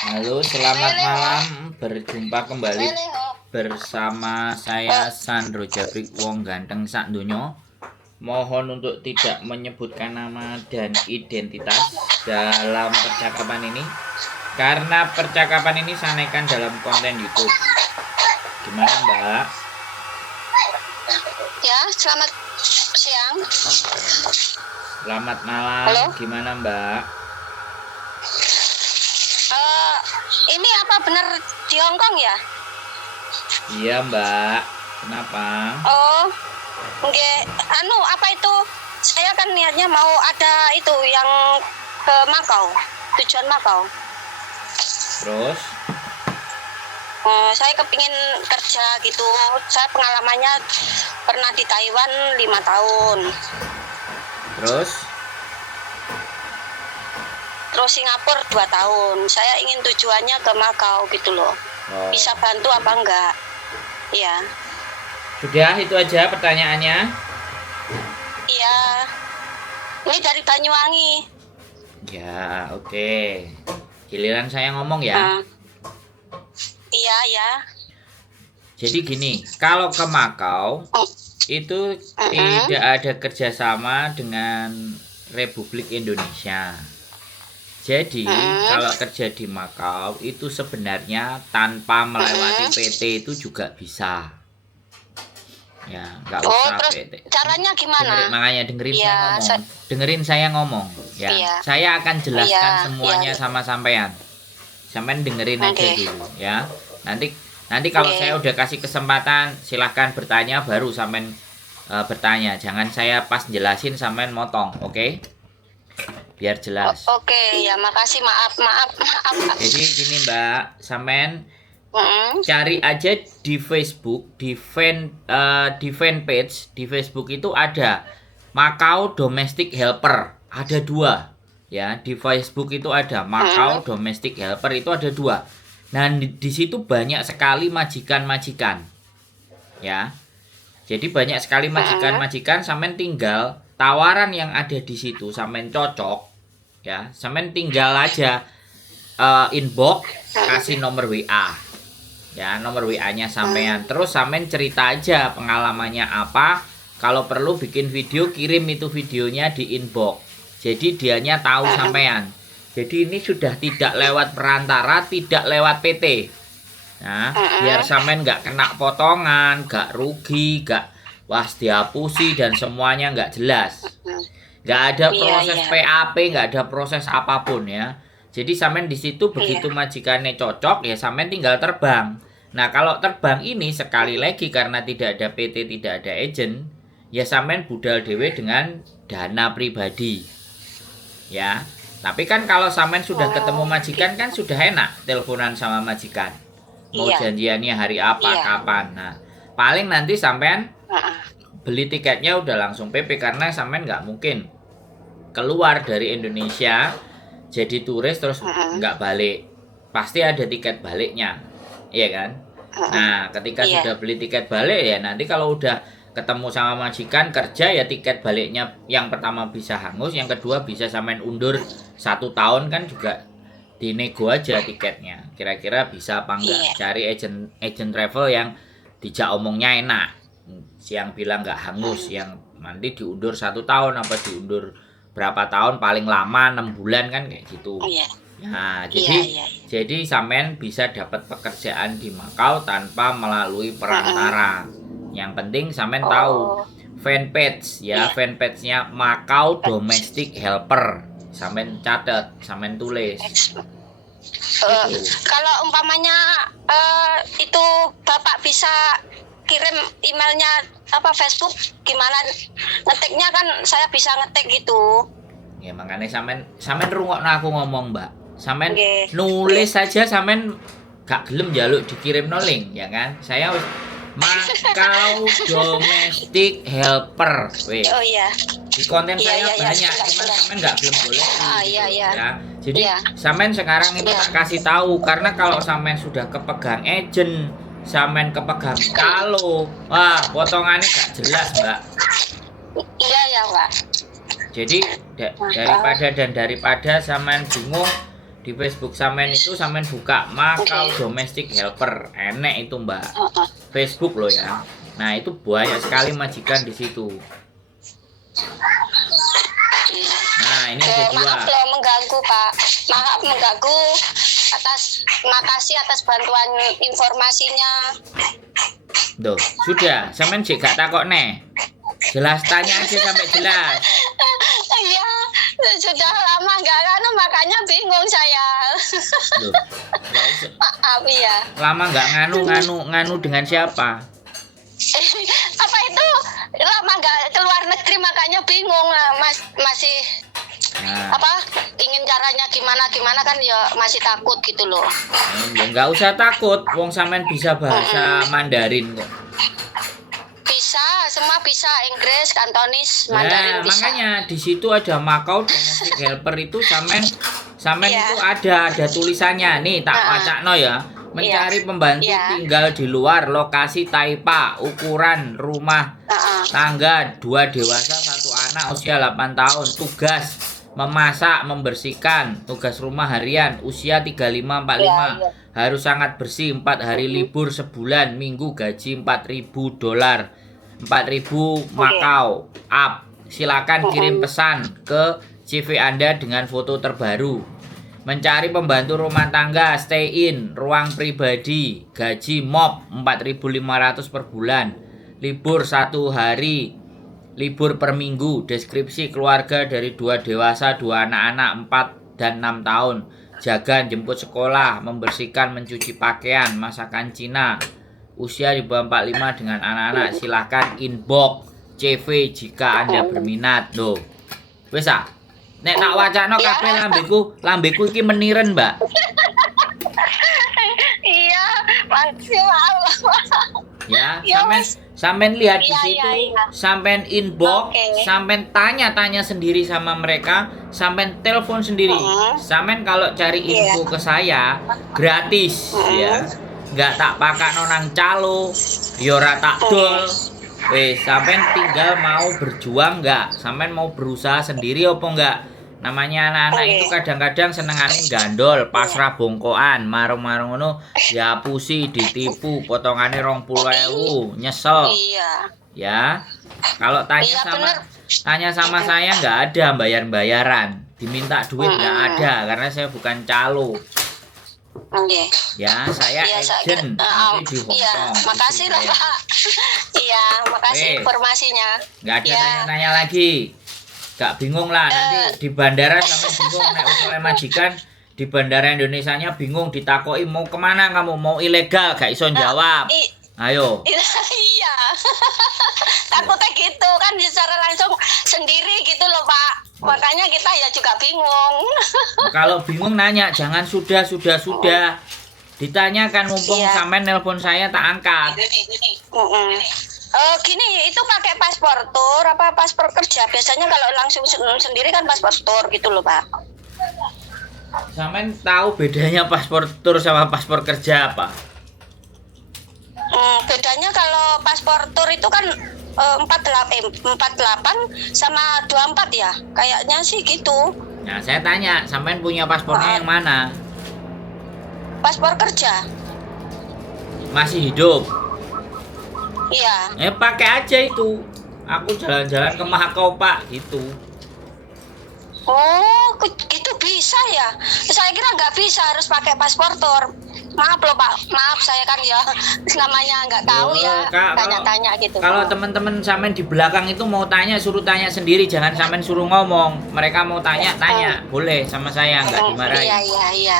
Halo, selamat malam. Berjumpa kembali bersama saya Sandro Jabrik Wong Ganteng Sak Donya. Mohon untuk tidak menyebutkan nama dan identitas dalam percakapan ini, karena percakapan ini saya naikkan dalam konten YouTube. Gimana, Mbak? Ya, selamat siang. Selamat malam. Halo? Gimana, Mbak? Ini apa benar di Hong Kong ya? Iya, Mbak. Kenapa? Oh, nggak. Apa itu? Saya kan niatnya mau ada itu yang ke Makau, tujuan Makau. Terus? Saya kepingin kerja gitu. Saya pengalamannya pernah di Taiwan 5 tahun. Terus Singapura 2 tahun. Saya ingin tujuannya ke Makau gitu loh. Oh. Bisa bantu apa enggak? Iya. Sudah, itu aja pertanyaannya. Iya. Ini dari Banyuwangi. Ya, oke. Giliran saya ngomong ya. Iya, ya. Jadi gini, kalau ke Makau itu tidak ada kerjasama dengan Republik Indonesia. Jadi kalau kerja di Makau itu sebenarnya tanpa melewati PT itu juga bisa. Ya, nggak usah terus PT. caranya gimana? Dengerin Iya, saya ngomong. Dengerin saya ngomong. Ya, Iya. saya akan jelaskan Iya, semuanya iya. sama sampean. Sampean dengerin aja Oke. dulu, ya. Nanti kalau Oke. saya udah kasih kesempatan, silahkan bertanya, baru sampean bertanya. Jangan saya pas jelasin sampean motong, oke? Biar jelas. Oke, ya makasih, maaf. Jadi gini, Mbak, sampean Mm-mm. cari aja di Facebook, di fanpage di Facebook itu ada Makau Domestic Helper, ada 2 ya. Di Facebook itu ada Makau Domestic Helper, itu ada 2. Nah, di situ banyak sekali majikan-majikan ya. Jadi banyak sekali majikan-majikan. Sampean tinggal tawaran yang ada di situ, sampean cocok ya, sampean tinggal aja inbox, kasih nomor WA ya, nomor WA-nya sampean. Terus sampean cerita aja pengalamannya apa. Kalau perlu bikin video, kirim itu videonya di inbox. Jadi dianya tahu sampean. Jadi ini sudah tidak lewat perantara, tidak lewat PT. Nah, biar sampean nggak kena potongan, nggak rugi, nggak dihapusi dan semuanya nggak jelas. Nggak ada proses PAP, nggak ada proses apapun ya. Jadi sampean di situ begitu majikannya cocok ya, sampean tinggal terbang. Nah, kalau terbang ini sekali lagi karena tidak ada PT, tidak ada agent, ya sampean budal dewe dengan dana pribadi. Ya. Tapi kan kalau sampean sudah ketemu majikan kan sudah enak teleponan sama majikan. Mau janjiannya hari apa, kapan. Nah, paling nanti sampean beli tiketnya udah langsung PP, karena sampean nggak mungkin keluar dari Indonesia jadi turis terus nggak balik. Pasti ada tiket baliknya, iya kan? Nah, ketika sudah beli tiket balik ya, nanti kalau udah ketemu sama majikan kerja ya, tiket baliknya yang pertama bisa hangus, yang kedua bisa sampean undur 1 tahun kan juga dinego aja tiketnya. Kira-kira bisa apa enggak? Cari agent travel yang dijak omongnya enak. Yang bilang nggak hangus, yang nanti diundur 1 tahun apa diundur berapa tahun, paling lama 6 bulan kan kayak gitu. Nah, jadi sampean bisa dapat pekerjaan di Makau tanpa melalui perantara. Yang penting sampean tahu fanpage ya, fanpage-nya Makau Domestic Helper. Sampean catat, sampean tulis. Kalau umpamanya itu Bapak bisa kirim emailnya apa Facebook, gimana ngetiknya? Kan saya bisa ngetik gitu. Ya makanya sampean rungokno aku ngomong, Mbak. Sampean nulis saja, sampean gak gelem njaluk dikirimno link ya kan. Saya wis Makau Domestic Helper. Oh iya. Di konten saya banyak, cuman sampean nggak belum boleh. Iya. Ya. Jadi sampean sekarang itu tak kasih tahu, karena kalau sampean sudah kepegang agent, sampean kepegang calo, wah potongannya gak jelas, Mbak. Iya, Mbak. Jadi daripada sampean bingung, Di Facebook sampean itu sampean buka Macau Oke. Domestic Helper. Enek itu, Mbak. Heeh. Facebook loh ya. Nah, itu banyak sekali majikan di situ. Iya. Nah, ini ada dua. Maaf loh mengganggu Pak. Maaf mengganggu. Makasih atas bantuan informasinya. Duh, sudah, sampean sik gak takok nih. Jelas tanya aja sampai jelas. Iya, sudah lama nggak kan, makanya bingung saya. Loh, nggak usah. Maaf ya. Lama nggak nganu dengan siapa? Apa itu lama nggak keluar negeri makanya bingung, masih Nah, apa ingin caranya gimana kan ya masih takut gitu loh. ya nggak usah takut, wong sampean bisa bahasa Mandarin kok. Bisa, semua bisa, Inggris, Kantonis, Mandarin Nah, bisa. makanya di situ ada Macau Domestic Helper itu sampean Iya. itu ada tulisannya. Nih tak wacakno ya. Mencari pembantu Iya. tinggal di luar lokasi Taipa, ukuran rumah Heeh. tangga 2 dewasa 1 anak usia 8 tahun, tugas memasak, membersihkan, tugas rumah harian, usia 35-45, Iya. harus sangat bersih, 4 hari libur sebulan, minggu gaji $4.000, 4.000 Macau up. Silakan kirim pesan ke CV Anda dengan foto terbaru. Mencari pembantu rumah tangga, stay in, ruang pribadi, gaji MOP 4.500 per bulan, libur 1 hari, libur per minggu, deskripsi keluarga dari 2 dewasa, 2 anak-anak 4 dan 6 tahun, jaga jemput sekolah, membersihkan, mencuci pakaian, masakan Cina, usia di bawah 45 dengan anak-anak, silahkan inbox CV jika Anda berminat. Loh, wes ah. Nek tak wacana kabeh lambeku iki meniren, Mbak. Iya, makasih maaf. Ya, Ya, sampean lihat di Iya, situ, iya. sampean inbox, Oke. sampean tanya-tanya sendiri sama mereka, sampean telepon sendiri. Sampean kalau cari info ke saya gratis ya. Enggak tak pakakno nang calo, ya ora tak dol. Wes, sampean tinggal mau berjuang enggak? Sampean mau berusaha sendiri apa enggak? Namanya anak-anak itu kadang-kadang senengane gandol, pasrah bongkoan, marung-marung ngono, ya pusi, ditipu, potongane 20.000, nyesel. Iya. Ya. Kalau Iya, bener. tanya sama saya nggak ada bayar-bayaran, diminta duit nggak ada karena saya bukan calo. Oke. Ya, saya Iya, agent tapi di Hong iya, Kong. makasih lah Istri saya. Pak. Iya, makasih Weh. informasinya. Nggak ada Ya. tanya-tanya lagi. Gak bingung lah nanti di bandara sampai bingung nek usulnya majikan di bandara Indonesianya bingung ditakoki mau kemana kamu, mau ilegal gak iso jawab. Ayo. Iya. Takutnya gitu kan secara langsung sendiri gitu loh Pak. Makanya kita ya juga bingung. Kalau bingung nanya, jangan sudah. Ditanyakan mumpung Iya. sampean nelpon saya tak angkat. Gini, itu pakai paspor tur apa paspor kerja? Biasanya kalau langsung sendiri kan paspor tur gitu loh Pak. Sampean tahu bedanya paspor tur sama paspor kerja apa? Bedanya kalau paspor tur itu kan 48 sama 24 ya. Kayaknya sih gitu. Nah, saya tanya, sampean punya paspornya yang mana? Paspor kerja. Masih hidup? Iya. Pakai aja itu. Aku jalan-jalan ke Macau, Pak, gitu. Oh, gitu bisa ya? Saya kira nggak bisa, harus pakai paspor tur. Maaf loh Pak, maaf saya kan ya namanya nggak tahu ya, tanya-tanya gitu. Kalau teman-teman sampean di belakang itu mau tanya, suruh tanya sendiri, jangan sampean suruh ngomong. Mereka mau tanya, boleh sama saya, nggak dimarahin. Iya,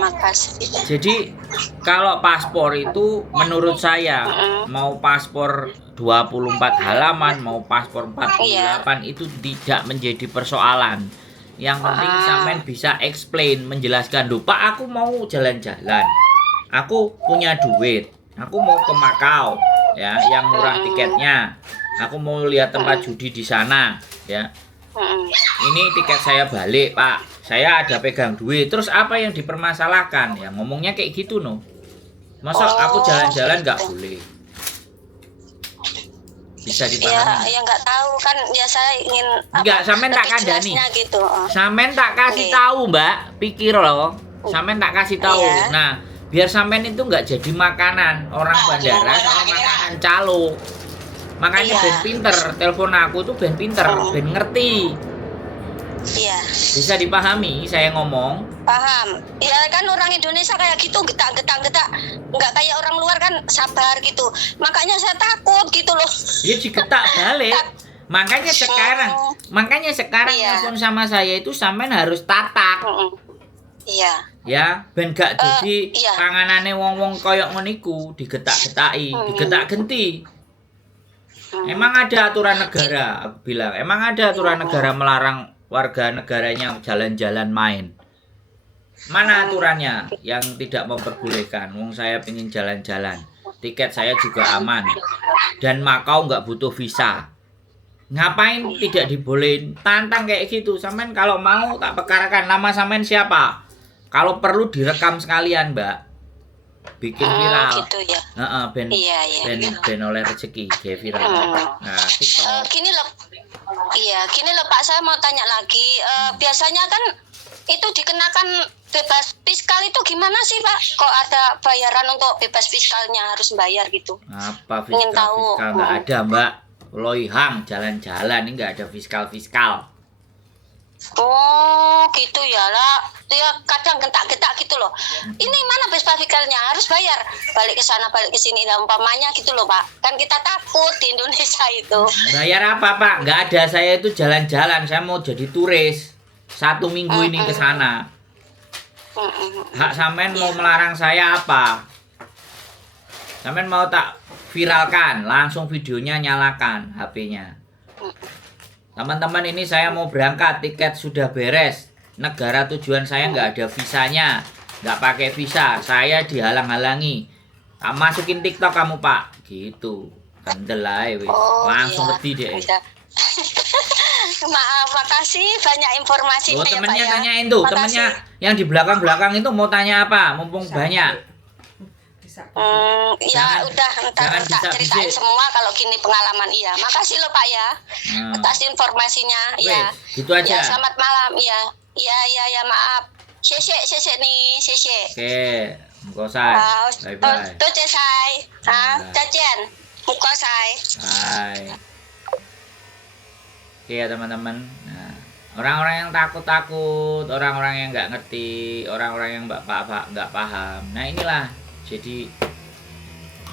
makasih. Jadi kalau paspor itu menurut saya mau paspor 24 halaman, mau paspor 48 itu tidak menjadi persoalan. Yang penting sampean bisa explain, menjelaskan, "Duh, Pak, aku mau jalan-jalan. Aku punya duit. Aku mau ke Macau, ya, yang murah tiketnya. Aku mau lihat tempat judi di sana, ya. Ini tiket saya balik, Pak. Saya ada pegang duit." Terus apa yang dipermasalahkan? Ya ngomongnya kayak gitu, no. Masa aku jalan-jalan nggak boleh? Bisa Ya, dipahami? ya nggak tahu kan ya saya ingin Enggak, sampean tak lebih kandani. jelasnya gitu. Sampean tak kasih Oke. tahu, Mbak. Pikir loh. Sampean tak kasih tahu. Iya. Nah, biar sampean itu nggak jadi makanan orang bandara sama makanan calo. Makanya Iya. ben pinter, telepon aku tuh ben pinter, ben ngerti. Iya, Bisa dipahami saya ngomong. paham. Ya kan orang Indonesia kayak gitu getak, nggak kayak orang luar kan sabar gitu. Makanya saya takut gitu loh. Ya digetak balik. Makanya sekarang Iya. telepon sama saya itu sampean harus tatak. Mm-mm. Iya. Ya, ben gak jadi iya. panganane wong-wong koyok ngono iku, digetak-getaki, digetak-genti. Emang ada aturan negara, aku bilang. Emang ada aturan negara melarang warga negaranya jalan-jalan main. Mana aturannya yang tidak memperbolehkan? Wong saya pengen jalan-jalan. Tiket saya juga aman. Dan Makau nggak butuh visa. Ngapain tidak dibolehin? Tantang kayak gitu. Sampean kalau mau tak perkarakan. Nama sampean siapa? Kalau perlu direkam sekalian, Mbak. Bikin viral. Gitu ya. Ben Iya. ben oleh rezeki, kayak viral. Nah, TikTok. Gini loh. Iya, gini loh Pak, saya mau tanya lagi. Biasanya kan itu dikenakan bebas fiskal itu gimana sih Pak? Kok ada bayaran untuk bebas fiskalnya harus bayar gitu? Apa Ingin tahu. fiskal nggak ada, Mbak. Loihang jalan-jalan ini nggak ada fiskal. Oh gitu ya lah, ya kadang gentak-gentak gitu loh. Ini mana bebas fiskalnya harus bayar, balik ke sana balik ke sini, dan umpamanya gitu loh Pak. Kan kita takut di Indonesia itu. Bayar apa, Pak? Nggak ada, saya itu jalan-jalan, saya mau jadi turis. 1 minggu ini ke sana. Hak sampean mau melarang saya apa? Sampean mau tak viralkan, langsung videonya nyalakan HP-nya. Teman-teman, ini saya mau berangkat, tiket sudah beres. Negara tujuan saya nggak ada visanya, nggak pakai visa, saya dihalang-halangi. Masukin TikTok kamu, Pak, gitu. Kendel aja, wis. Langsung wedi deh. Maaf, makasih banyak informasinya ya Pak Temennya ya. tanyain tuh, Makasih. temennya yang di belakang-belakang itu mau tanya apa, mumpung banyak. Ya udah ntar jangan tak ceritain bisa-bisa. semua kalau gini pengalaman. Iya, makasih loh Pak ya atas informasinya. Iya. Gitu aja. Ya, selamat malam. Iya, maaf. Sese nih, sese. Oke, mukosai. Bye-bye. Tuh cesai. Cacian. Mukosai. Bye. Oke ya teman-teman. Nah, orang-orang yang takut-takut, orang-orang yang nggak ngerti, orang-orang yang nggak paham. Nah inilah jadi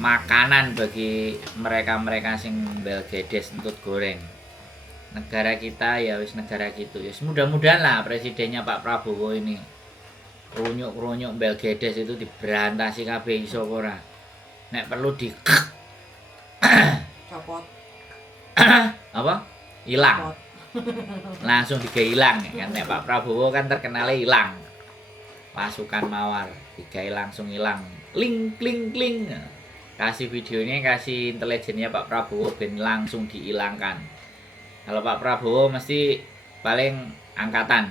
makanan bagi mereka-mereka sing belgedes entut goreng. Negara kita ya wis negara gitu. Ya mudah-mudahan lah presidennya Pak Prabowo ini runyuk-runyuk belgedes itu diberantasi kabeh iso ora. Nek perlu di copot apa? Hilang. Langsung digawe hilang ya kan. Nek Pak Prabowo kan terkenalnya hilang. Pasukan Mawar digawe langsung hilang. Kling. Kasih videonya, kasih intelijennya Pak Prabowo ben langsung dihilangkan. Kalau Pak Prabowo mesti paling angkatan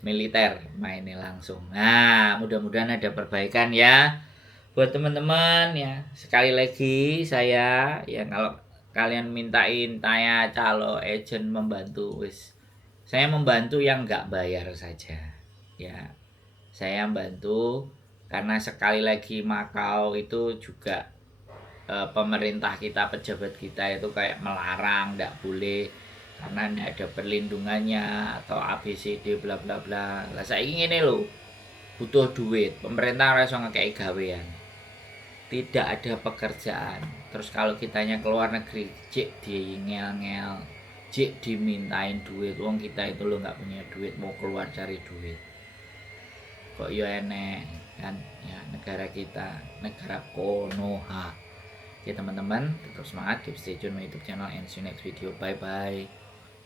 militer mainnya langsung. Nah, mudah-mudahan ada perbaikan ya buat teman-teman ya. Sekali lagi saya ya, kalau kalian mintain tanya calo agent membantu, wis saya membantu yang nggak bayar saja ya. Saya bantu karena sekali lagi Makau itu juga pemerintah kita, pejabat kita itu kayak melarang, nggak boleh karena nggak ada perlindungannya atau ABCD bla bla bla. Lah saya ingin ini loh, butuh duit, pemerintah harus ngekei gawean, tidak ada pekerjaan. Terus kalau kitanya keluar negeri, cek di ngel-ngel, cek dimintain duit. Wong kita itu lo nggak punya duit, mau keluar cari duit. Kok yo enek kan ya, negara kita negara Konoha. Oke teman-teman, tetap semangat, keep stay tune my YouTube channel and see you next video. Bye bye.